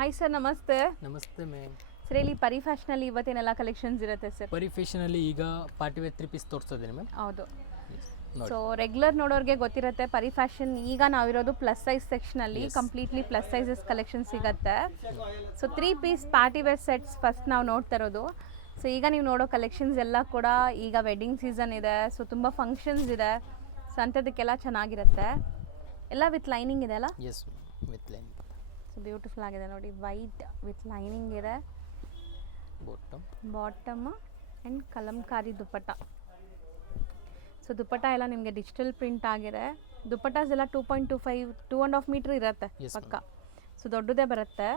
Hi sir, ನಮಸ್ತೆ. ನಮಸ್ತೆ ma'am. Sir, ಇಲ್ಲಿ ಪರಿ ಫ್ಯಾಷನಲ್ಲಿ ಇವತ್ತೇನೆಲ್ಲ ಕಲೆಕ್ಷನ್ಸ್ ಇರುತ್ತೆ ಸರ್? ಪರಿ ಫ್ಯಾಷನಲ್ಲಿ ಈಗ ಪಾರ್ಟಿ ವೇರ್ 3 ಪೀಸ್ ತೋರಿಸ್ತಾ ಇದ್ದೀನಿ ಮ್ಯಾಮ್. ಹೌದು. ನೋಡಿ. ಸೊ ರೆಗ್ಯುಲರ್ ನೋಡೋರಿಗೆ ಗೊತ್ತಿರುತ್ತೆ ಪರಿ ಫ್ಯಾಷನ್. ಈಗ ನಾವಿರೋದು ಪ್ಲಸ್ ಸೈಜ್ ಸೆಕ್ಷನಲ್ಲಿ. ಕಂಪ್ಲೀಟ್ಲಿ ಪ್ಲಸ್ ಸೈಜಸ್ ಕಲೆಕ್ಷನ್ ಸಿಗುತ್ತೆ. So 3 piece party wear sets first ನಾವು ನೋಡ್ತಾ ಇರೋದು. ಸೊ ಈಗ ನೀವು ನೋಡೋ ಕಲೆಕ್ಷನ್ಸ್ ಎಲ್ಲ ಕೂಡ ಈಗ ವೆಡ್ಡಿಂಗ್ ಸೀಸನ್ ಇದೆ, ಸೊ ತುಂಬ ಫಂಕ್ಷನ್ಸ್ ಇದೆ, ಸೊ ಅಂಥದಕ್ಕೆಲ್ಲ ಚೆನ್ನಾಗಿರುತ್ತೆ. ಎಲ್ಲ ವಿತ್ ಲೈನಿಂಗ್ ಇದೆ ಅಲ್ಲ? Yes with line. So beautiful ಆಗಿದೆ ನೋಡಿ, ವೈಟ್ ವಿತ್ ಲೈನಿಂಗ್ ಇದೆ. Bottom and kalamkari dupatta. So dupatta ಎಲ್ಲ ನಿಮಗೆ ಡಿಜಿಟಲ್ ಪ್ರಿಂಟ್ ಆಗಿದೆ. ದುಪ್ಪಟ್ಟಾಸ್ ಎಲ್ಲ 2.25 2.5 ಮೀಟ್ರ್ ಇರುತ್ತೆ ಪಕ್ಕ. ಸೊ ದೊಡ್ಡದೇ ಬರುತ್ತೆ.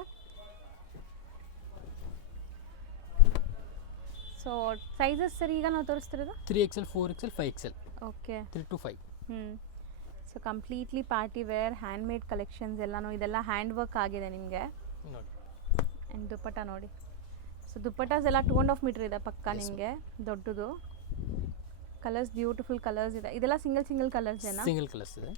ಸೊ ಸೈಜಸ್ ಸರ್ ಈಗ ನಾವು ತೋರಿಸ್ತಿರೋದು 3XL 4XL 5XL. Okay, 3 to 5. So completely party wear hand made collections ಎಲ್ಲನೂ. ಇದೆಲ್ಲ ಹ್ಯಾಂಡ್ ವರ್ಕ್ ಆಗಿದೆ ನಿಮಗೆ. ನೋಡಿ. ಆ್ಯಂಡ್ ದುಪ್ಪಟ್ಟ ನೋಡಿ. ಸೊ ದುಪ್ಪಟ್ಟಾಸ್ ಎಲ್ಲ 2.5 ಮೀಟ್ರ್ ಇದೆ ಪಕ್ಕ ನಿಮಗೆ, ದೊಡ್ಡದು. ಕಲರ್ಸ್ ಬ್ಯೂಟಿಫುಲ್ ಕಲರ್ಸ್ ಇದೆ. ಇದೆಲ್ಲ ಸಿಂಗಲ್ ಕಲರ್ಸ್ ಏನಾ? ಸಿಂಗಲ್ ಕಲರ್ಸ್ ಇದೆ.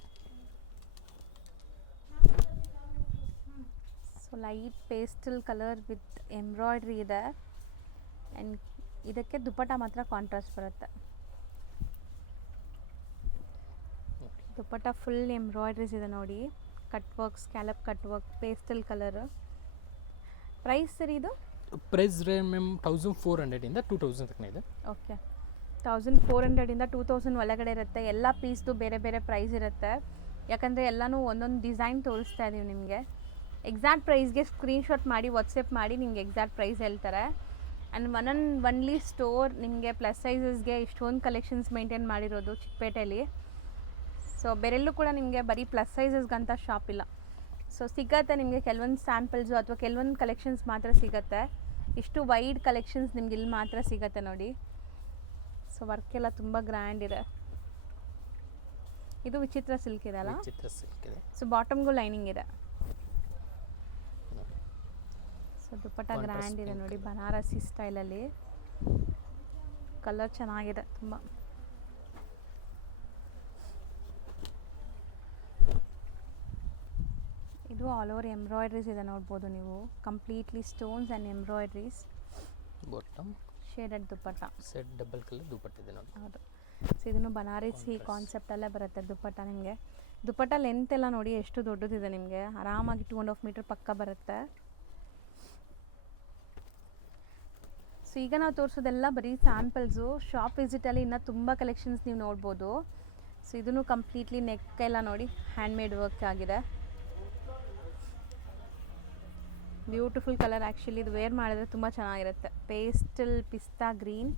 So light pastel colour with embroidery ಇದೆ. ಆ್ಯಂಡ್ ಇದಕ್ಕೆ ದುಪ್ಪಟ್ಟ ಮಾತ್ರ ಕಾಂಟ್ರಾಸ್ಟ್ ಬರುತ್ತೆ. ದುಪ್ಪಟ್ಟ ಫುಲ್ ಎಂಬ್ರಾಯ್ಡ್ರೀಸ್ ಇದೆ ನೋಡಿ. Cut work, scallop cut work, pastel colour. Price sir ಇದು? ಪ್ರೈಸ್ ಮ್ಯಾಮ್ 1400 ಇಂದ 2000 ತನಕ ಇದೆ. ಓಕೆ, 1400 ಇಂದ 2000 ಒಳಗಡೆ ಇರುತ್ತೆ. ಎಲ್ಲ ಪೀಸ್ದು ಬೇರೆ ಬೇರೆ ಪ್ರೈಸ್ ಇರುತ್ತೆ. ಯಾಕಂದರೆ ಎಲ್ಲನೂ ಒಂದೊಂದು ಡಿಸೈನ್ ತೋರಿಸ್ತಾ ಇದ್ದೀವಿ ನಿಮಗೆ. ಎಕ್ಸಾಕ್ಟ್ ಪ್ರೈಸ್ಗೆ ಸ್ಕ್ರೀನ್ಶಾಟ್ ಮಾಡಿ ವಾಟ್ಸಪ್ ಮಾಡಿ ನಿಮಗೆ ಎಕ್ಸಾಕ್ಟ್ ಪ್ರೈಸ್ ಹೇಳ್ತಾರೆ. ಆ್ಯಂಡ್ ಒನ್ಲಿ ಸ್ಟೋರ್ ನಿಮಗೆ ಪ್ಲಸ್ ಸೈಜಸ್ಗೆ ಇಷ್ಟೊಂದು ಕಲೆಕ್ಷನ್ಸ್ ಮೇಂಟೈನ್ ಮಾಡಿರೋದು ಚಿಕ್ಕಪೇಟೆಯಲ್ಲಿ. ಸೊ ಬೇರೆಲ್ಲೂ ಕೂಡ ನಿಮಗೆ ಬರೀ ಪ್ಲಸ್ ಸೈಜಸ್ಗಂತ ಶಾಪ್ ಇಲ್ಲ. ಸೊ ಸಿಗತ್ತೆ ನಿಮಗೆ ಕೆಲವೊಂದು ಸ್ಯಾಂಪಲ್ಸು ಅಥವಾ ಕೆಲವೊಂದು ಕಲೆಕ್ಷನ್ಸ್ ಮಾತ್ರ ಸಿಗುತ್ತೆ. ಇಷ್ಟು ವೈಡ್ ಕಲೆಕ್ಷನ್ಸ್ ನಿಮ್ಗೆ ಇಲ್ಲಿ ಮಾತ್ರ ಸಿಗುತ್ತೆ ನೋಡಿ. ಸೊ ವರ್ಕ್ ಎಲ್ಲ ತುಂಬ ಗ್ರ್ಯಾಂಡ್ ಇದೆ. ಇದು ವಿಚಿತ್ರ ಸಿಲ್ಕ್ ಇದೆ ಅಲ್ಲ? ವಿಚಿತ್ರ ಸಿಲ್ಕ್ ಇದೆ. ಸೊ ಬಾಟಮ್ಗೂ ಲೈನಿಂಗ್ ಇದೆ. ಸೊ ದುಪ್ಪಟ್ಟ ಗ್ರ್ಯಾಂಡ್ ಇದೆ ನೋಡಿ, ಬನಾರಸಿ ಸ್ಟೈಲಲ್ಲಿ. ಕಲರ್ ಚೆನ್ನಾಗಿದೆ ತುಂಬ. ಇದು ಆಲ್ ಓವರ್ ಎಂಬ್ರಾಯ್ಡ್ರೀಸ್ ಇದೆ ನೋಡ್ಬೋದು ನೀವು. Completely stones and embroideries. Bottom shaded dupatta. Set double colour dupatta ಇದೆ ನೋಡಿ. ಹೌದು. ಸೊ ಇದನ್ನು ಬನಾರಸಿ ಕಾನ್ಸೆಪ್ಟಲ್ಲೇ ಬರುತ್ತೆ ದುಪ್ಪಟ್ಟ ನಿಮಗೆ. ದುಪ್ಪಟ್ಟ ಲೆಂತ್ ಎಲ್ಲ ನೋಡಿ ಎಷ್ಟು ದೊಡ್ಡದಿದೆ ನಿಮಗೆ. ಆರಾಮಾಗಿ 2.5 ಮೀಟರ್ ಪಕ್ಕ ಬರುತ್ತೆ. ಸೊ ಈಗ ನಾವು ತೋರಿಸೋದೆಲ್ಲ ಬರೀ ಸ್ಯಾಂಪಲ್ಸು. ಶಾಪ್ ವಿಸಿಟಲ್ಲಿ ಇನ್ನೂ ತುಂಬ ಕಲೆಕ್ಷನ್ಸ್ ನೀವು ನೋಡ್ಬೋದು. ಸೊ ಇದನ್ನು ಕಂಪ್ಲೀಟ್ಲಿ ನೆಕ್ ಎಲ್ಲ ನೋಡಿ ಹ್ಯಾಂಡ್ ಮೇಡ್ ವರ್ಕ್ ಆಗಿದೆ. Beautiful colour. ಆ್ಯಕ್ಚುಲಿ ಇದು ವೇರ್ ಮಾಡಿದ್ರೆ ತುಂಬ ಚೆನ್ನಾಗಿರುತ್ತೆ. Pastel pista green.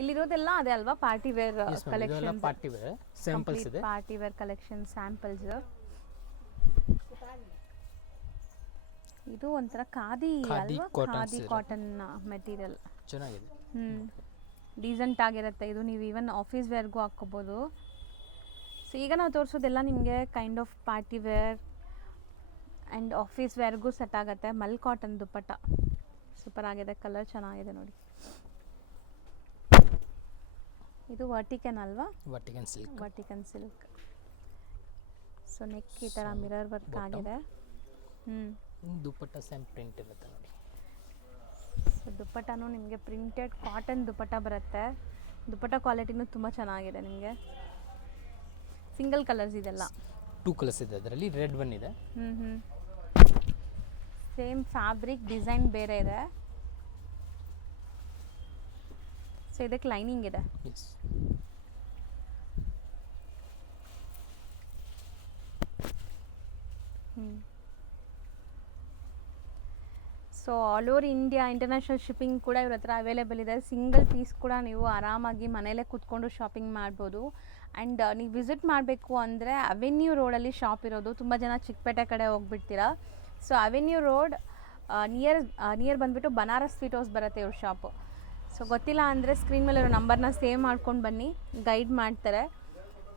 ಇಲ್ಲಿರೋದೆಲ್ಲ ಅದೇ ಅಲ್ವಾ party wear collection? Party wear samples ಇದೆ. Party wear collection samples. ಇದು ಒಂಥರ ಖಾದಿ ಅಲ್ವಾ? Khadi cotton material. ಚೆನ್ನಾಗಿದೆ. ಡೀಸೆಂಟ್ ಆಗಿರುತ್ತೆ ಇದು. ನೀವು ಈವನ್ ಆಫೀಸ್ ವೇರ್ಗೂ ಹಾಕ್ಕೋಬೋದು. ಸೊ ಈಗ ನಾವು ತೋರಿಸೋದೆಲ್ಲ ನಿಮಗೆ kind of party wear and office ವೇರ್ಗೂ ಸೆಟ್ ಆಗುತ್ತೆ. ಮಲ್ ಕಾಟನ್ ದುಪ್ಪಟ್ಟ ಸೂಪರ್ ಆಗಿದೆ. ಕಲರ್ ಚೆನ್ನಾಗಿದೆ ನೋಡಿ. ಇದು ವರ್ಟಿಕನ್ ಅಲ್ವಾ? ವರ್ಟಿಕನ್ ಸಿಲ್ಕ್. ವರ್ಟಿಕನ್ ಸಿಲ್ಕ್. ಸೊ ನೆಕ್ ಈ ಥರ ಮಿರರ್ ವರ್ಕ್ ಆಗಿದೆ. ದುಪ್ಪಟ್ಟ ಸೇಮ್ ಪ್ರಿಂಟ್ ಇರುತ್ತೆ ನೋಡಿ. ಸೊ ದುಪ್ಪಟ್ಟನೂ ನಿಮಗೆ ಪ್ರಿಂಟೆಡ್ ಕಾಟನ್ ದುಪ್ಪಟ್ಟ ಬರುತ್ತೆ. ದುಪ್ಪಟ್ಟ ಕ್ವಾಲಿಟಿನೂ ತುಂಬ ಚೆನ್ನಾಗಿದೆ ನಿಮಗೆ. ಸಿಂಗಲ್ ಕಲರ್ಸ್ ಇದೆಲ್ಲ. 2 ಕಲರ್ಸ್ ಇದೆ ಅದರಲ್ಲಿ. ರೆಡ್ ಒನ್ ಇದೆ. ಸೇಮ್ ಫ್ಯಾಬ್ರಿಕ್, ಡಿಸೈನ್ ಬೇರೆ ಇದೆ. ಸೊ ಇದಕ್ಕೆ ಲೈನಿಂಗ್ ಇದೆ. Yes. So all over India international shipping ಕೂಡ ಇವ್ರ ಹತ್ರ ಅವೈಲೇಬಲ್ ಇದೆ. ಸಿಂಗಲ್ ಪೀಸ್ ಕೂಡ ನೀವು ಆರಾಮಾಗಿ ಮನೇಲೇ ಕೂತ್ಕೊಂಡು ಶಾಪಿಂಗ್ ಮಾಡ್ಬೋದು. ಆ್ಯಂಡ್ ನೀವು ವಿಸಿಟ್ ಮಾಡಬೇಕು ಅಂದರೆ ಅವೆನ್ಯೂ ರೋಡಲ್ಲಿ ಶಾಪ್ ಇರೋದು. ತುಂಬ ಜನ ಚಿಕ್ಕಪೇಟೆ ಕಡೆ ಹೋಗ್ಬಿಡ್ತೀರಾ. ಸೊ ಅವೆನ್ಯೂ ರೋಡ್ ನಿಯರ್ ಬಂದುಬಿಟ್ಟು ಬನಾರಸ್ ಸ್ವೀಟ್ ಹೌಸ್ ಬರುತ್ತೆ ಇವ್ರ ಶಾಪು. ಸೊ ಗೊತ್ತಿಲ್ಲ ಅಂದರೆ ಸ್ಕ್ರೀನ್ ಮೇಲೆ ಇರೋ ನಂಬರ್ನ ಸೇವ್ ಮಾಡ್ಕೊಂಡು ಬನ್ನಿ, ಗೈಡ್ ಮಾಡ್ತಾರೆ.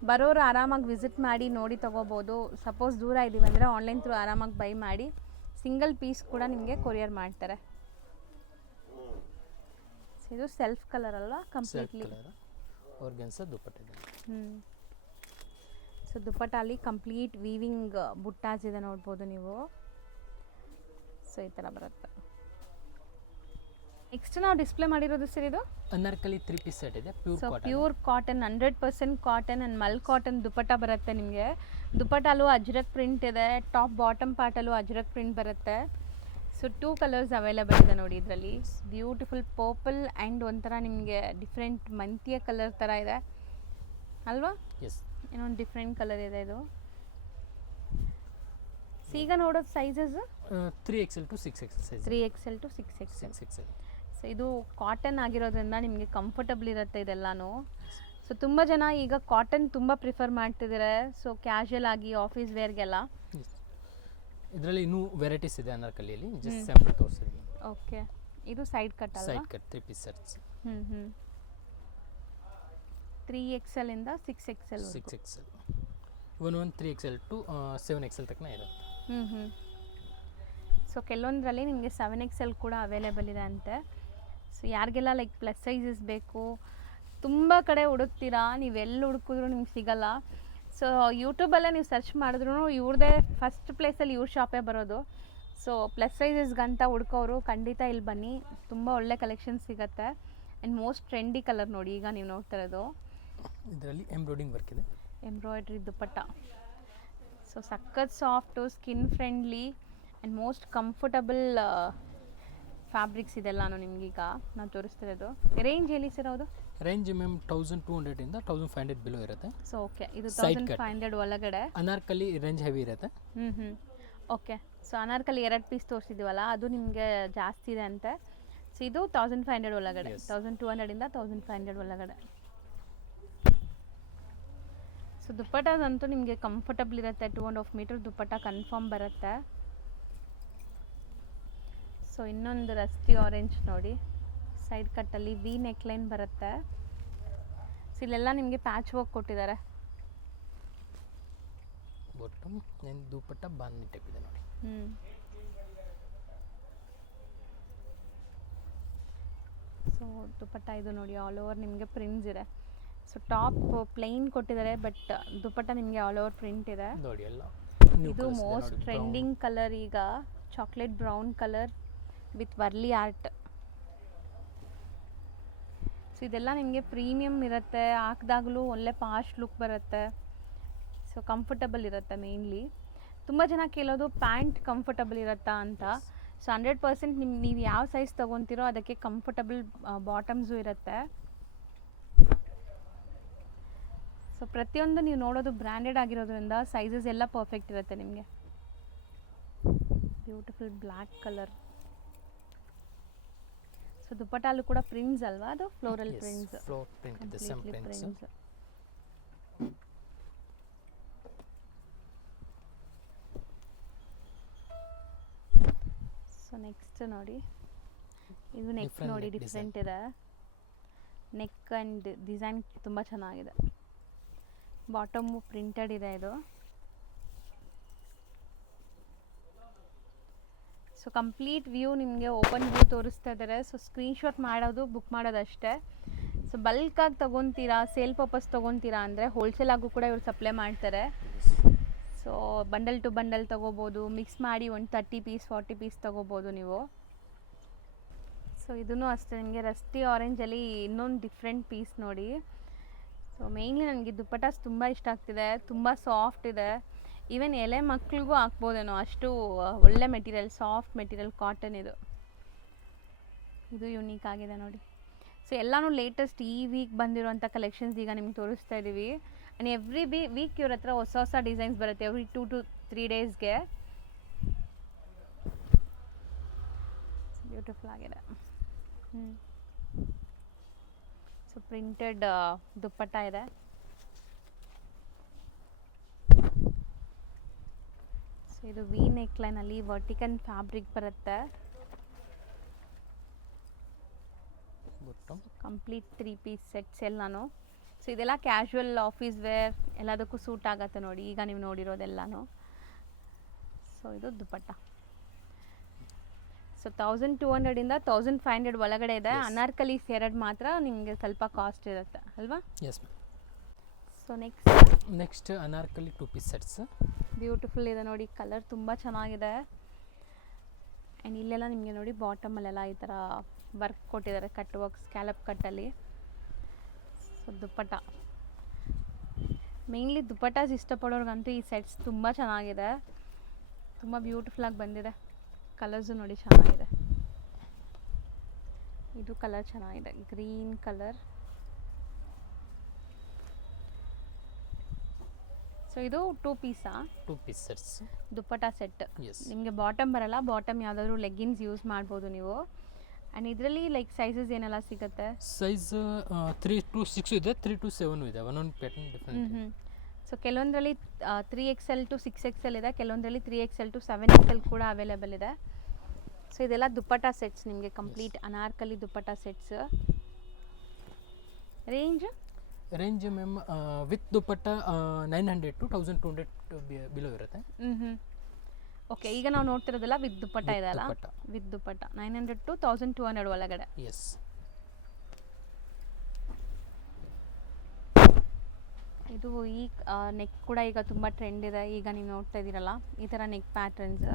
ಬರೋರು ಆರಾಮಾಗಿ ವಿಸಿಟ್ ಮಾಡಿ ನೋಡಿ ತೊಗೋಬೋದು. ಸಪೋಸ್ ದೂರ ಇದ್ದೀವಿ ಅಂದರೆ ಆನ್ಲೈನ್ ಥ್ರೂ ಆರಾಮಾಗಿ ಬೈ ಮಾಡಿ ಸಿಂಗಲ್ ಪೀಸ್ ಕೂಡ ನಿಮಗೆ ಕೊರಿಯರ್ ಮಾಡ್ತಾರೆ. ಇದು ಸೆಲ್ಫ್ ಕಲರ್ ಅಲ್ವಾ? ಕಂಪ್ಲೀಟ್ಲಿ ಆರ್ಗನ್ಸಾ ದುಪ್ಪಟ್ಟ ಇದೆ. ಸೊ ದುಪ್ಪಟ್ಟ ಅಲ್ಲಿ ಕಂಪ್ಲೀಟ್ ವೀವಿಂಗ್ ಬುಟ್ಟಾಸ್ ಇದೆ ನೋಡ್ಬೋದು ನೀವು. ಸೊ ಈ ಥರ ಬರುತ್ತೆ. ನೆಕ್ಸ್ಟ್ ನಾವು ಡಿಸ್ಪ್ಲೇ ಮಾಡಿರೋದು ಸರ್ ಇದು ಅನಾರ್ಕಲಿ 3 ಪೀಸ್ ಸೆಟ್ ಇದೆ, pure so cotton. Pure cotton 100% cotton and mul cotton dupatta ಬರುತ್ತೆ ನಿಮಗೆ. ದುಪಟ್ಟಲ್ಲೂ ಅಜ್ರಕ್ ಪ್ರಿಂಟ್ ಇದೆ, ಟಾಪ್ ಬಾಟಮ್ ಪಾರ್ಟಲ್ಲೂ ಅಜ್ರಕ್ ಪ್ರಿಂಟ್ ಬರುತ್ತೆ. ಸೊ 2 ಕಲರ್ಸ್ ಅವೈಲೇಬಲ್ ಇದೆ ನೋಡಿ ಇದರಲ್ಲಿ. ಬ್ಯೂಟಿಫುಲ್ ಪರ್ಪಲ್ ಆ್ಯಂಡ್ ಒಂಥರ ನಿಮಗೆ ಡಿಫ್ರೆಂಟ್ ಮಂತಿಯ ಕಲರ್ ಥರ ಇದೆ ಅಲ್ವಾ? ಎಸ್, ಇನ್ನೊಂದು ಡಿಫ್ರೆಂಟ್ ಕಲರ್ ಇದೆ ಇದು. ಈಗ ನೋಡೋದು sizes 3XL to 6XL size. 3XL to 6XL. 6XL. So ಇದು ಕಾಟನ್ ಆಗಿರೋದ್ರಿಂದ ನಿಮಗೆ ಕಂಫರ್ಟಬಲ್ ಇರುತ್ತೆ ಇದೆಲ್ಲನೂ. ಸೊ ತುಂಬ ಜನ ಈಗ ಕಾಟನ್ ತುಂಬ ಪ್ರಿಫರ್ ಮಾಡ್ತಿದ್ದಾರೆ, ಸೊ ಕ್ಯಾಶುಯಲ್ ಆಗಿ ಆಫೀಸ್ ವೇರ್ಗೆಲ್ಲ. ಇದರಲ್ಲಿ ಇನ್ನೂ ವೆರೈಟೀಸ್ ಇದೆ ಅನಾರ್ಕಲಿಯಲ್ಲಿ, ಜಸ್ಟ್ ಸ್ಯಾಂಪಲ್ ತೋರಿಸಿದ್ದೀನಿ. ಓಕೆ, ಇದು ಸೈಡ್ ಕಟ್ ಅಲ್ವಾ? Side cut 3 piece sets. 3XL ಇಂದ 6XL. 6XL. Even 3XL to 7XL ತನಕ ಇರುತ್ತೆ. ಸೊ ಕೆಲವೊಂದರಲ್ಲಿ ನಿಮಗೆ 7XL ಕೂಡ ಅವೈಲೇಬಲ್ ಇದೆ ಅಂತೆ. ಸೊ ಯಾರಿಗೆಲ್ಲ ಲೈಕ್ ಪ್ಲಸ್ ಸೈಜಸ್ ಬೇಕು, ತುಂಬ ಕಡೆ ಹುಡುಕ್ತೀರಾ, ನೀವೆಲ್ಲಿ ಹುಡುಕಿದ್ರು ನಿಮ್ಗೆ ಸಿಗಲ್ಲ. ಸೊ ಯೂಟ್ಯೂಬಲ್ಲೇ ನೀವು ಸರ್ಚ್ ಮಾಡಿದ್ರು ಇವ್ರದ್ದೇ ಫಸ್ಟ್ ಪ್ಲೇಸಲ್ಲಿ ಇವ್ರ ಶಾಪೇ ಬರೋದು. ಸೊ ಪ್ಲಸ್ ಸೈಜಸ್ಗಂತ ಹುಡ್ಕೋರು ಖಂಡಿತ ಇಲ್ಲಿ ಬನ್ನಿ, ತುಂಬ ಒಳ್ಳೆ ಕಲೆಕ್ಷನ್ ಸಿಗುತ್ತೆ. ಆ್ಯಂಡ್ ಮೋಸ್ಟ್ ಟ್ರೆಂಡಿ ಕಲರ್ ನೋಡಿ ಈಗ ನೀವು ನೋಡ್ತಾ ಇರೋದು. ಇದರಲ್ಲಿ ಎಂಬ್ರಾಯ್ಡಿಂಗ್ ವರ್ಕ್ ಇದೆ, ಎಂಬ್ರಾಯ್ಡ್ರಿ ದುಪಟ್ಟ. ಸೊ ಸಖತ್ soft, skin friendly and most comfortable fabrics ಇದೆಲ್ಲನೂ ನಿಮಗೀಗ ನಾನು ತೋರಿಸ್ತಿರೋದು. ರೇಂಜ್ ಹೇಳಿ ಸರ್ ಹೌದು? ರೇಂಜ್ ಮ್ಯಾಮ್ 1200 ಇಂದ 1500 ಬಿಲೋ ಇರುತ್ತೆ. ಸೊ ಓಕೆ, ಇದು Side cut. 1500 ಒಳಗಡೆ. ಅನಾರ್ಕಲಿ ರೇಂಜ್ ಹೆವಿ ಇರುತ್ತೆ. ಓಕೆ, ಸೊ ಅನಾರ್ಕಲಿ 2 ಪೀಸ್ ತೋರಿಸಿದ್ದೀವಲ್ಲ ಅದು ನಿಮಗೆ ಜಾಸ್ತಿ ಇದೆ ಅಂತೆ. ಸೊ ಇದು 1500 ಒಳಗಡೆ. Yes. 1200 ಇಂದ 1500 ಒಳಗಡೆ. ಸೊ ದುಪ್ಪಟ್ಟದಂತೂ ನಿಮಗೆ ಕಂಫರ್ಟಬಲ್ ಇರುತ್ತೆ. 2.5 ಮೀಟರ್ ದುಪ್ಪಟ್ಟ ಕನ್ಫರ್ಮ್ ಬರುತ್ತೆ. ಸೊ ಇನ್ನೊಂದು ರಸ್ಟಿ ಆರೆಂಜ್ ನೋಡಿ, ಸೈಡ್ ಕಟ್ಟಲ್ಲಿ ವಿ ನೆಕ್ಲೈನ್ ಬರುತ್ತೆ. ಸೊ ಇಲ್ಲೆಲ್ಲ ನಿಮಗೆ ಪ್ಯಾಚ್ ವರ್ಕ್ ಕೊಟ್ಟಿದ್ದಾರೆ. ಬಾಟಮ್ ಏನು ದುಪಟ್ಟ ಬಾಂಧಿ ಟೈಪ್ ಇದೆ ನೋಡಿ. ಸೊ ದುಪಟ್ಟ ಇದು ನೋಡಿ, ಆಲ್ ಓವರ್ ನಿಮಗೆ ಪ್ರಿಂಟ್ಸ್ ಇದೆ. ಸೊ ಟಾಪ್ ಪ್ಲೈನ್ ಕೊಟ್ಟಿದ್ದಾರೆ, ಬಟ್ ದುಪಟ್ಟ ನಿಮಗೆ ಆಲ್ ಓವರ್ ಪ್ರಿಂಟ್ ಇದೆ ನೋಡಿ. ಎಲ್ಲ ಇದು ಮೋಸ್ಟ್ ಟ್ರೆಂಡಿಂಗ್ ಕಲರ್ ಈಗ, chocolate brown colour with Warli art. So ಇದೆಲ್ಲ ನಿಮಗೆ ಪ್ರೀಮಿಯಮ್ ಇರುತ್ತೆ, ಹಾಕಿದಾಗಲೂ ಒಳ್ಳೆ ಪಾಶ್ ಲುಕ್ ಬರುತ್ತೆ. ಸೊ ಕಂಫರ್ಟಬಲ್ ಇರುತ್ತೆ. ಮೇಯ್ನ್ಲಿ ತುಂಬ ಜನ ಕೇಳೋದು ಪ್ಯಾಂಟ್ ಕಂಫರ್ಟಬಲ್ ಇರುತ್ತಾ ಅಂತ. ಸೊ 100% ನೀವು ಯಾವ ಸೈಜ್ ತೊಗೊತೀರೋ ಅದಕ್ಕೆ ಕಂಫರ್ಟಬಲ್ ಬಾಟಮ್ಸು ಇರುತ್ತೆ. ಸೊ ಪ್ರತಿಯೊಂದು ನೀವು ನೋಡೋದು ಬ್ರ್ಯಾಂಡೆಡ್ ಆಗಿರೋದ್ರಿಂದ ಸೈಜಸ್ ಎಲ್ಲ ಪರ್ಫೆಕ್ಟ್ ಇರುತ್ತೆ ನಿಮಗೆ. Beautiful black colour. ಸೊ ದುಪಟ್ಟಾಲು ಕೂಡ ಪ್ರಿಂಟ್ಸ್ ಅಲ್ವಾ, ಅದು ಫ್ಲೋರಲ್ ಪ್ರಿಂಟ್ಸ್. ಫ್ಲೋರ್ ಪ್ರಿಂಟ್ ಇದೆ, ಸೇಮ್ ಪ್ರಿಂಟ್ಸ್. ಸೊ ನೆಕ್ಸ್ಟ್ ನೋಡಿ, ಇದು ನೆಕ್ ನೋಡಿ ಡಿಫ್ರೆಂಟ್ ಇದೆ. ನೆಕ್ ಆ್ಯಂಡ್ ಡಿಸೈನ್ ತುಂಬ ಚೆನ್ನಾಗಿದೆ. ಬಾಟಮು ಪ್ರಿಂಟೆಡ್ ಇದೆ ಇದು. ಸೊ ಕಂಪ್ಲೀಟ್ ವ್ಯೂ ನಿಮಗೆ ಓಪನ್ ವ್ಯೂ ತೋರಿಸ್ತಾ ಇದ್ದಾರೆ. ಸೊ ಸ್ಕ್ರೀನ್ಶಾಟ್ ಮಾಡೋದು, ಬುಕ್ ಮಾಡೋದು ಅಷ್ಟೇ. ಸೊ ಬಲ್ಕಾಗಿ ತೊಗೊತೀರಾ, ಸೇಲ್ ಪರ್ಪಸ್ ತೊಗೊತೀರಾ ಅಂದರೆ ಹೋಲ್ಸೇಲಾಗೂ ಕೂಡ ಇವ್ರು ಸಪ್ಲೈ ಮಾಡ್ತಾರೆ. ಸೊ ಬಂಡಲ್ ಟು ಬಂಡಲ್ ತೊಗೋಬೋದು, ಮಿಕ್ಸ್ ಮಾಡಿ ಒಂದು 30 ಪೀಸ್ 40 ಪೀಸ್ ತೊಗೋಬೋದು ನೀವು. ಸೊ ಇದೂ ಅಷ್ಟೇ, ನಿಮಗೆ ರಸ್ಟಿ ಆರೆಂಜಲ್ಲಿ ಇನ್ನೊಂದು ಡಿಫ್ರೆಂಟ್ ಪೀಸ್ ನೋಡಿ. ಸೊ ಮೇಯ್ನ್ಲಿ ನನಗೆ ದುಪಟ್ಟಾಸ್ ತುಂಬ ಇಷ್ಟ ಆಗ್ತಿದೆ, ತುಂಬ ಸಾಫ್ಟ್ ಇದೆ. ಈವನ್ ಎಲೆ ಮಕ್ಳಿಗೂ ಹಾಕ್ಬೋದೇನೋ, ಅಷ್ಟು ಒಳ್ಳೆ ಮೆಟೀರಿಯಲ್, ಸಾಫ್ಟ್ ಮೆಟೀರಿಯಲ್, ಕಾಟನ್ ಇದು. ಇದು ಯುನೀಕ್ ಆಗಿದೆ ನೋಡಿ. ಸೊ ಎಲ್ಲನೂ ಲೇಟೆಸ್ಟ್ ಈ ವೀಕ್ ಬಂದಿರುವಂಥ ಕಲೆಕ್ಷನ್ಸ್ ಈಗ ನಿಮ್ಗೆ ತೋರಿಸ್ತಾ ಇದ್ದೀವಿ. ಆ್ಯಂಡ್ ಎವ್ರಿ ವೀಕ್ ಇವ್ರ ಹತ್ರ ಹೊಸ ಹೊಸ ಡಿಸೈನ್ಸ್ ಬರುತ್ತೆ, ಎವ್ರಿ 2 to 3 ಡೇಸ್ಗೆ. ಬ್ಯೂಟಿಫುಲ್ ಆಗಿದೆ. ಸೊ ಪ್ರಿಂಟೆಡ್ ದುಪ್ಪಟ್ಟ ಇದೆ. ಸೊ ಇದು ವಿ ನೆಕ್ಲೈನಲ್ಲಿ ವರ್ಟಿಕಲ್ ಫ್ಯಾಬ್ರಿಕ್ ಬರುತ್ತೆ. ಕಂಪ್ಲೀಟ್ 3 ಪೀಸ್ ಸೆಟ್ಸ್ ಎಲ್ಲನೂ. ಸೊ ಇದೆಲ್ಲ ಕ್ಯಾಶುವಲ್ ಆಫೀಸ್ ವೇರ್ ಎಲ್ಲದಕ್ಕೂ ಸೂಟ್ ಆಗುತ್ತೆ ನೋಡಿ, ಈಗ ನೀವು ನೋಡಿರೋದೆಲ್ಲನೂ. ಸೊ ಇದು ದುಪಟ್ಟ. ಸೊ 1200 ಇಂದ 1500 ಒಳಗಡೆ ಇದೆ. ಅನಾರ್ಕಲಿ ಎರಡು ಮಾತ್ರ ನಿಮಗೆ ಸ್ವಲ್ಪ ಕಾಸ್ಟ್ ಇರುತ್ತೆ ಅಲ್ವಾ? Yes ma'am. So next anarkali 2 piece sets. Beautiful ಇದೆ ನೋಡಿ, ಕಲರ್ ತುಂಬ ಚೆನ್ನಾಗಿದೆ. ಆ್ಯಂಡ್ ಇಲ್ಲೆಲ್ಲ ನಿಮಗೆ ನೋಡಿ ಬಾಟಮಲ್ಲೆಲ್ಲ ಈ ಥರ ವರ್ಕ್ ಕೊಟ್ಟಿದ್ದಾರೆ, ಕಟ್ ವರ್ಕ್ ಸ್ಕ್ಯಾಲಪ್ ಕಟ್ಟಲ್ಲಿ. ಸೊ ದುಪ್ಪಟ್ಟ, ಮೇಯ್ನ್ಲಿ ದುಪ್ಪಟ್ಟಾಸ್ ಇಷ್ಟಪಡೋರ್ಗಂತೂ ಈ ಸೆಟ್ಸ್ ತುಂಬ ಚೆನ್ನಾಗಿದೆ, ತುಂಬ ಬ್ಯೂಟಿಫುಲ್ಲಾಗಿ ಬಂದಿದೆ. ಕಲರ್ಸು ನೋಡಿ ಚೆನ್ನಾಗಿದೆ. ಇದು ಕಲರ್ ಚೆನ್ನಾಗಿದೆ, ಗ್ರೀನ್ ಕಲರ್. ಸೊ ಇದು 2 ಪೀಸಾ? 2 ಪೀಸ್ ಸೆಟ್ಸ್ ದುಪ್ಪಟ್ಟ ಸೆಟ್. ಎಸ್. ನಿಮಗೆ ಬಾಟಮ್ ಬರಲ್ಲ, ಬಾಟಮ್ ಯಾವುದಾದ್ರೂ ಲೆಗ್ಗಿನ್ಸ್ ಯೂಸ್ ಮಾಡ್ಬೋದು ನೀವು. ಆ್ಯಂಡ್ ಇದರಲ್ಲಿ ಲೈಕ್ ಸೈಜಸ್ ಏನೆಲ್ಲ ಸಿಗುತ್ತೆ? ಸೈಜ್ 3 to 6 ಇದೆ, 3 to 7 ಇದೆ, ಒಂದೊಂದು ಪ್ಯಾಟರ್ನ್ ಡಿಫ್ರೆಂಟ್. ಸೊ ಕೆಲವೊಂದರಲ್ಲಿ 3XL to 6XL ಇದೆ, ಕೆಲವೊಂದರಲ್ಲಿ 3XL to 7XL ಕೂಡ ಅವೈಲೇಬಲ್ ಇದೆ. ಸೊ ಇದೆಲ್ಲ ದುಪ್ಪಟ್ಟ ಸೆಟ್ಸ್ ನಿಮಗೆ complete Anarkali dupatta sets. Range ma'am with dupatta 900 to 1200 below ಇರುತ್ತೆ. ಓಕೆ, ಈಗ ನಾವು ನೋಡ್ತಿರೋದಲ್ಲ ವಿತ್ ದುಪ್ಪಟ್ಟ ಇದೆ ಅಲ್ಲ? ದುಪ್ಪಟ್ಟ. ವಿತ್ ದುಪ್ಪಟ್ಟ 900 to 1200 ಒಳಗಡೆ. ಎಸ್. ಇದು ಈ ನೆಕ್ ಕೂಡ ಈಗ ತುಂಬ ಟ್ರೆಂಡ್ ಇದೆ. ಈಗ ನೀವು ನೋಡ್ತಾ ಇದ್ದೀರಲ್ಲ ಈ ಥರ ನೆಕ್ ಪ್ಯಾಟರ್ನ್ಸ್.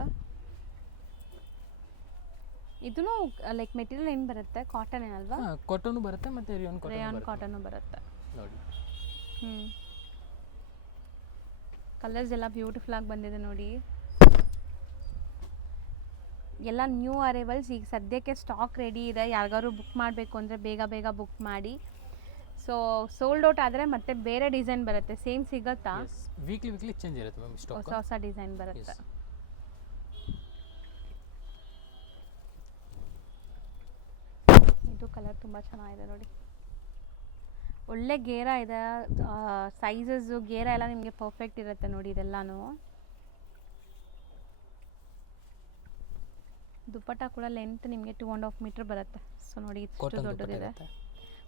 ಇದೂ ಲೈಕ್ ಮೆಟೀರಿಯಲ್ ಏನು ಬರುತ್ತೆ? ಕಾಟನ್ ಏನಲ್ವಾ? ಕಾಟನು ಬರುತ್ತೆ ಮತ್ತು ರೇಯಾನ್ ಕಾಟನು ಬರುತ್ತೆ ನೋಡಿ. ಕಲರ್ಸ್ ಎಲ್ಲ ಬ್ಯೂಟಿಫುಲ್ ಆಗಿ ಬಂದಿದೆ ನೋಡಿ. ಎಲ್ಲ ನ್ಯೂ ಅರೈವಲ್ಸ್, ಈಗ ಸದ್ಯಕ್ಕೆ ಸ್ಟಾಕ್ ರೆಡಿ ಇದೆ. ಯಾರಿಗಾದ್ರು ಬುಕ್ ಮಾಡಬೇಕು ಅಂದರೆ ಬೇಗ ಬೇಗ ಬುಕ್ ಮಾಡಿ. ಸೊ ಸೋಲ್ಡ್ ಔಟ್ ಆದರೆ ಮತ್ತೆ ಬೇರೆ ಡಿಸೈನ್ ಬರುತ್ತೆ, ಸೇಮ್ ಸಿಗುತ್ತಾ? ವೀಕ್ಲಿ ಚೇಂಜ್ ಇರುತ್ತೆ ಮ್ಯಾಮ್, ಸ್ಟಾಕ್ ಹೊಸ ಹೊಸ ಡಿಸೈನ್ ಬರುತ್ತೆ. ಇದು ಕಲರ್ ತುಂಬ ಚೆನ್ನಾಗಿದೆ ನೋಡಿ, ಒಳ್ಳೆ ಗೇರ ಇದೆ. ಸೈಜಸ್ಸು ಗೇರ ಎಲ್ಲ ನಿಮಗೆ ಪರ್ಫೆಕ್ಟ್ ಇರುತ್ತೆ ನೋಡಿ. ಇದೆಲ್ಲನೂ ದುಪ್ಪಟ್ಟ ಕೂಡ ಲೆಂತ್ ನಿಮಗೆ 2.5 ಮೀಟರ್ ಬರುತ್ತೆ. ಸೊ ನೋಡಿ ಇಷ್ಟು ದೊಡ್ಡದಿದೆ.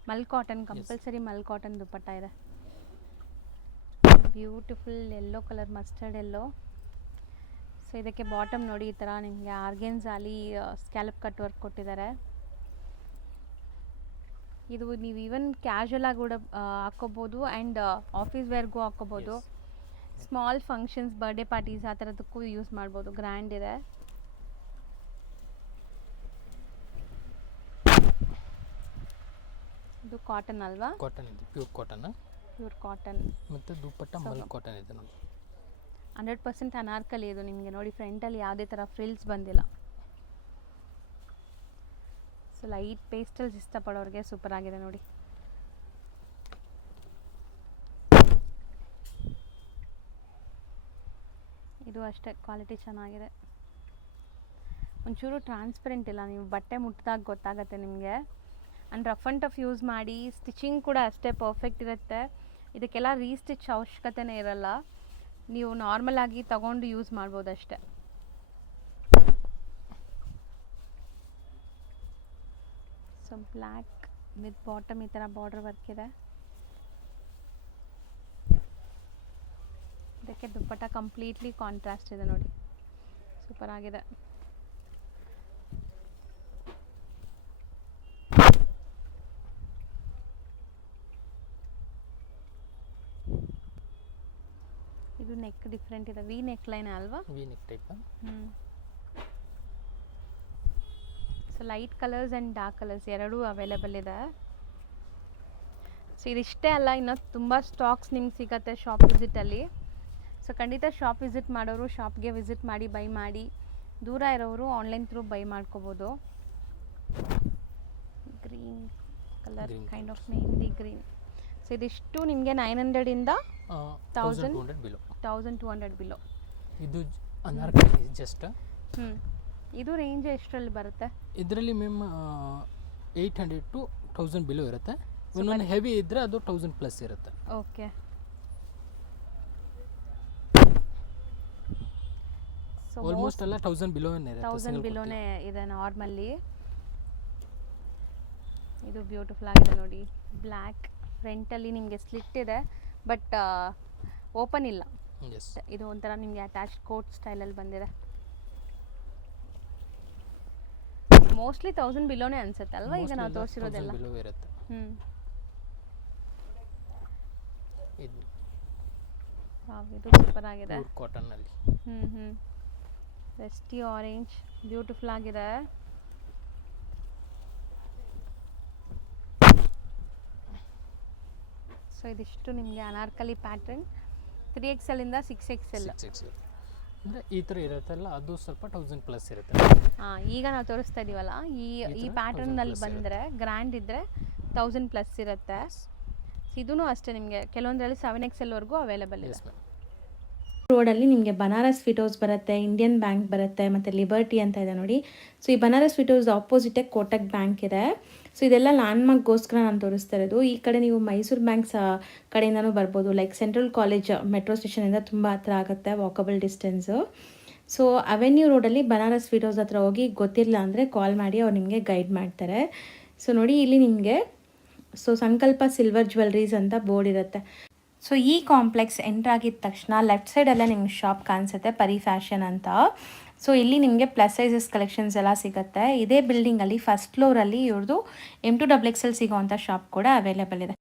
ಮಲ್ ಕಾಟನ್, ಕಂಪಲ್ಸರಿ ಮಲ್ ಕಾಟನ್ ದುಪ್ಪಟ್ಟ ಇದೆ. Beautiful yellow colour, mustard yellow. So ಇದಕ್ಕೆ ಬಾಟಮ್ ನೋಡಿ ಈ ಥರ ನಿಮಗೆ ಆರ್ಗೆನ್ಸಾಲಿ ಸ್ಕ್ಯಾಲಪ್ ಕಟ್ ವರ್ಕ್ ಕೊಟ್ಟಿದ್ದಾರೆ. ಇದು ನೀವು ಈವನ್ ಕ್ಯಾಶುವಲ್ ಆಗಿ ಕೂಡ ಹಾಕ್ಕೋಬೋದು ಆ್ಯಂಡ್ ಆಫೀಸ್ ವೇರ್ಗೂ ಹಾಕ್ಕೋಬೋದು. ಸ್ಮಾಲ್ ಫಂಕ್ಷನ್ಸ್, ಬರ್ಡೇ ಪಾರ್ಟೀಸ್ ಆ ಥರದಕ್ಕೂ ಯೂಸ್ ಮಾಡ್ಬೋದು. ಗ್ರ್ಯಾಂಡ್ ಇದೆ. ಇದು ಕಾಟನ್ ಅಲ್ವಾ? ಕಾಟನ್ ಇದೆ, ಪ್ಯೂರ್ ಕಾಟನ್. ಪ್ಯೂರ್ ಕಾಟನ್ ಮತ್ತು ದುಪ್ಪಟ್ಟ ಮಲ್ ಕಾಟನ್ ಇದೆ ನೋಡಿ. 100% ಅನಾರ್ಕಲಿ ಇದು. ನಿಮಗೆ ನೋಡಿ ಫ್ರಂಟಲ್ಲಿ ಯಾವುದೇ ಥರ ಫ್ರಿಲ್ಸ್ ಬಂದಿಲ್ಲ. ಸೊ ಲೈಟ್ ಪೇಸ್ಟಲ್ಸ್ ಇಷ್ಟಪಡೋರಿಗೆ ಸೂಪರ್ ಆಗಿದೆ ನೋಡಿ. ಇದು ಅಷ್ಟೇ ಕ್ವಾಲಿಟಿ ಚೆನ್ನಾಗಿದೆ. ಒಂಚೂರು ಟ್ರಾನ್ಸ್ಪರೆಂಟ್ ಇಲ್ಲ, ನೀವು ಬಟ್ಟೆ ಮುಟ್ಟಿದಾಗ ಗೊತ್ತಾಗುತ್ತೆ ನಿಮಗೆ. And rough and tough use ಮಾಡಿ. ಸ್ಟಿಚಿಂಗ್ ಕೂಡ ಅಷ್ಟೇ ಪರ್ಫೆಕ್ಟ್ ಇರುತ್ತೆ. ಇದಕ್ಕೆಲ್ಲ ರೀಸ್ಟಿಚ್ ಅವಶ್ಯಕತೆನೇ ಇರಲ್ಲ, ನೀವು ನಾರ್ಮಲ್ ಆಗಿ ತಗೊಂಡು ಯೂಸ್ ಮಾಡ್ಬೋದು ಅಷ್ಟೇ. ಸೊ ಬ್ಲ್ಯಾಕ್ ವಿತ್ ಬಾಟಮ್ ಈ ಥರ ಬಾರ್ಡರ್ ವರ್ಕ್ ಇದೆ. ಇದಕ್ಕೆ ದುಪ್ಪಟ್ಟ ಕಂಪ್ಲೀಟ್ಲಿ ಕಾಂಟ್ರಾಸ್ಟ್ ಇದೆ ನೋಡಿ, ಸೂಪರ್ ಆಗಿದೆ. ಇದು ನೆಕ್ ಡಿಫ್ರೆಂಟ್ ಇದೆ, ವಿ ನೆಕ್ ಲೈನ್ ಅಲ್ವಾ? V neck type. So light colours and dark colours ಎರಡೂ ಅವೈಲೇಬಲ್ ಇದೆ. ಸೊ ಇದಿಷ್ಟೇ ಅಲ್ಲ, ಇನ್ನೂ ತುಂಬ ಸ್ಟಾಕ್ಸ್ ನಿಮ್ಗೆ ಸಿಗುತ್ತೆ ಶಾಪ್ ವಿಸಿಟಲ್ಲಿ. ಸೊ ಖಂಡಿತ ಶಾಪ್ ವಿಸಿಟ್ ಮಾಡೋರು ಶಾಪ್ಗೆ ವಿಸಿಟ್ ಮಾಡಿ ಬೈ ಮಾಡಿ. ದೂರ ಇರೋರು ಆನ್ಲೈನ್ ಥ್ರೂ ಬೈ ಮಾಡ್ಕೋಬೋದು. Green colour, kind of mehndi green. So ಇದಿಷ್ಟು ನಿಮಗೆ 900 1200 ಬಿಲೋ. 1200 ಬಿಲೋ. ಇದು ಅನಾರ್ಕಲಿ ಜಸ್ಟ್. ಇದು ರೇಂಜ್ ಎಷ್ಟರಲ್ಲಿ ಬರುತ್ತೆ? ಇದರಲ್ಲಿ ಮ್ಯಾಮ್ 800 to 1000 ಬಿಲೋ ಇರುತ್ತೆ. ಒಂದೊಂದು ಹೆವಿ ಇದ್ದರೆ ಅದು 1000 ಪ್ಲಸ್ ಇರುತ್ತೆ. ಓಕೆ. ಸೊ ಆಲ್ಮೋಸ್ಟ್ ಎಲ್ಲ 1000 ಬಿಲೋನೇ ಇರುತ್ತೆ. 1000 ಬಿಲೋನೇ ಇದೆ ನಾರ್ಮಲ್ಲಿ. ಇದು ಬ್ಯೂಟಿಫುಲ್ ಆಗಿದೆ ನೋಡಿ, ಬ್ಲ್ಯಾಕ್. ಫ್ರಂಟಲ್ಲಿ ನಿಮಗೆ ಸ್ಲಿಟ್ ಇದೆ ಬಟ್ ಓಪನ್ ಇಲ್ಲ. ಇದು ಒಂಥರ ನಿಮಗೆ ಅಟ್ಯಾಚ್ ಕೋಟ್ ಸ್ಟೈಲಲ್ಲಿ ಬಂದಿದೆ. ಮೋಸ್ಟ್ಲಿ 1000 ಬಿಲೋನೇ ಅನ್ಸುತ್ತೆ ಅಲ್ವಾ ಈಗ ನಾವು ತೋರಿಸಿರೋದೆಲ್ಲ? ಇದು ಸೂಪರ್ ಆಗಿದೆ. ಕಾಟನ್ ಅಲ್ಲಿ ಡಸ್ಟಿ ಆರೆಂಜ್ ಬ್ಯೂಟಿಫುಲ್ ಆಗಿದೆ. ಸೊ ಇದಿಷ್ಟು ನಿಮಗೆ ಅನಾರ್ಕಲಿ ಪ್ಯಾಟರ್ನ್ 3XL ಇಂದ 6XL. 6XL ಅಂದರೆ ಈ ಥರ ಇರುತ್ತಲ್ಲ ಅದು ಸ್ವಲ್ಪ 1000 ಪ್ಲಸ್ ಇರುತ್ತೆ. ಹಾಂ, ಈಗ ನಾವು ತೋರಿಸ್ತಾ ಇದೀವಲ್ಲ ಈ ಈ ಥರ ಪ್ಯಾಟರ್ನಲ್ಲಿ 1000 plus ಬಂದರೆ ಗ್ರ್ಯಾಂಡ್ ಇದ್ದರೆ 1000 ಪ್ಲಸ್ ಇರುತ್ತೆ. ಇದೂ ಅಷ್ಟೇ ನಿಮಗೆ ಕೆಲವೊಂದರಲ್ಲಿ 7XL ಅವೈಲೇಬಲ್ ಇದೆ. Yes ma'am. ರೋಡಲ್ಲಿ ನಿಮಗೆ ಬನಾರಸ್ ಸ್ವೀಟ್ ಹೌಸ್ ಬರುತ್ತೆ, ಇಂಡಿಯನ್ ಬ್ಯಾಂಕ್ ಬರುತ್ತೆ, ಮತ್ತು ಲಿಬರ್ಟಿ ಅಂತ ಇದೆ ನೋಡಿ. ಸೊ ಈ ಬನಾರಸ್ ಸ್ವೀಟ್ ಹೌಸ್ ಆಪೋಸಿಟೇ ಕೋಟಕ್ ಬ್ಯಾಂಕ್ ಇದೆ. ಸೊ ಇದೆಲ್ಲ ಲ್ಯಾಂಡ್ಮಾರ್ಕ್ಗೋಸ್ಕರ ನಾನು ತೋರಿಸ್ತಾ ಇರೋದು. ಈ ಕಡೆ ನೀವು ಮೈಸೂರು ಬ್ಯಾಂಕ್ಸ್ ಕಡೆಯಿಂದನೂ ಬರ್ಬೋದು. ಲೈಕ್ ಸೆಂಟ್ರಲ್ ಕಾಲೇಜ್ ಮೆಟ್ರೋ ಸ್ಟೇಷನಿಂದ ತುಂಬ ಹತ್ರ ಆಗುತ್ತೆ, ವಾಕಬಲ್ ಡಿಸ್ಟೆನ್ಸು. ಸೊ ಅವೆನ್ಯೂ ರೋಡಲ್ಲಿ ಬನಾರಸ್ ಸ್ವೀಟ್ ಹೌಸ್ ಹತ್ರ ಹೋಗಿ ಗೊತ್ತಿಲ್ಲ ಅಂದರೆ ಕಾಲ್ ಮಾಡಿ ಅವ್ರು ನಿಮಗೆ ಗೈಡ್ ಮಾಡ್ತಾರೆ. ಸೊ ನೋಡಿ ಇಲ್ಲಿ ನಿಮಗೆ ಸಂಕಲ್ಪ ಸಿಲ್ವರ್ ಜ್ಯುವೆಲ್ರೀಸ್ ಅಂತ ಬೋರ್ಡ್ ಇರುತ್ತೆ. ಸೊ ಈ ಕಾಂಪ್ಲೆಕ್ಸ್ ಎಂಟ್ರ್ ಆಗಿದ ತಕ್ಷಣ ಲೆಫ್ಟ್ ಸೈಡಲ್ಲೇ ನಿಮ್ಗೆ ಶಾಪ್ ಕಾಣಿಸುತ್ತೆ, ಪರಿ ಫ್ಯಾಷನ್ ಅಂತ. ಸೊ ಇಲ್ಲಿ ನಿಮಗೆ ಪ್ಲಸ್ ಸೈಜಸ್ ಕಲೆಕ್ಷನ್ಸ್ ಎಲ್ಲ ಸಿಗುತ್ತೆ. ಇದೇ ಬಿಲ್ಡಿಂಗಲ್ಲಿ ಫಸ್ಟ್ ಫ್ಲೋರಲ್ಲಿ ಇವ್ರದ್ದು M2XXL ಸಿಗೋವಂಥ ಶಾಪ್ ಕೂಡ ಅವೈಲೇಬಲ್ ಇದೆ.